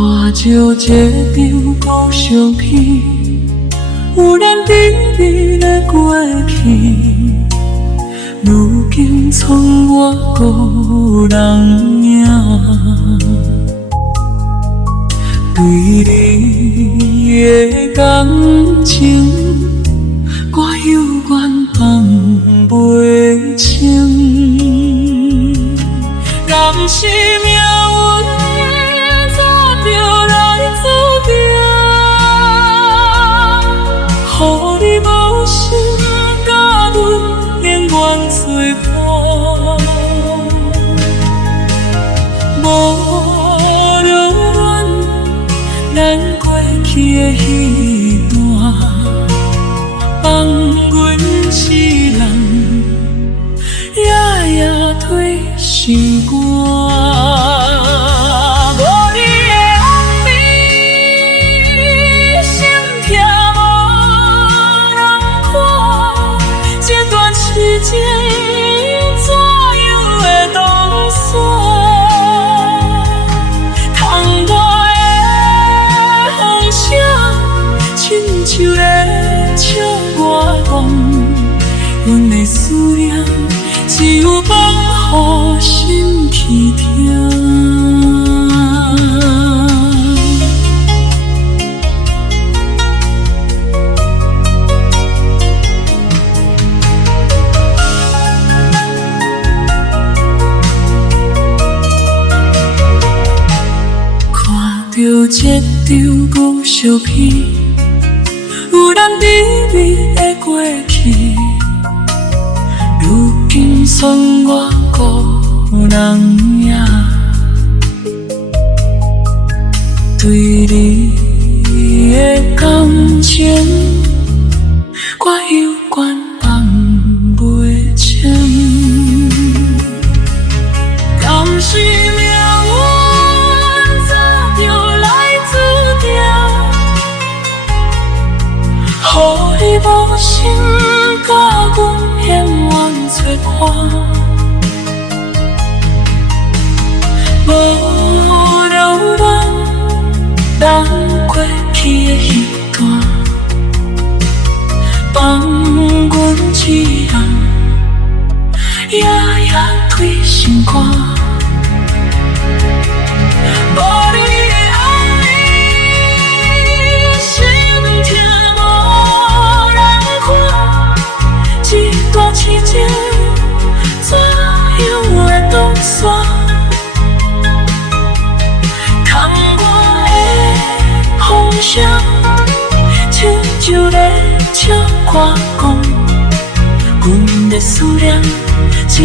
看照这张故相片，有咱甜蜜的过去，如今剩我孤人影。对你的感情，我犹原放袂清。敢是命运早就来注定，予你无心，甲阮永远作伴。无留恋咱过去的彼段，放阮一人夜夜对心肝。无你的安慰，心痛无人看，这段时间怎样会当煞？窗外的风声，亲像在唱我梦，阮的思念只有放予心去听。看着这张故相片，有咱甜蜜的过去，如今剩我孤人影。对你的感情，我犹原放袂清。敢是命运早就来注定，予你无心，甲阮永远作伴。无留恋咱过去的彼段，放阮一人夜夜对心肝。无你的安慰，心痛无人看，这段时间怎样会当煞？声亲像在唱歌讲，阮的思念只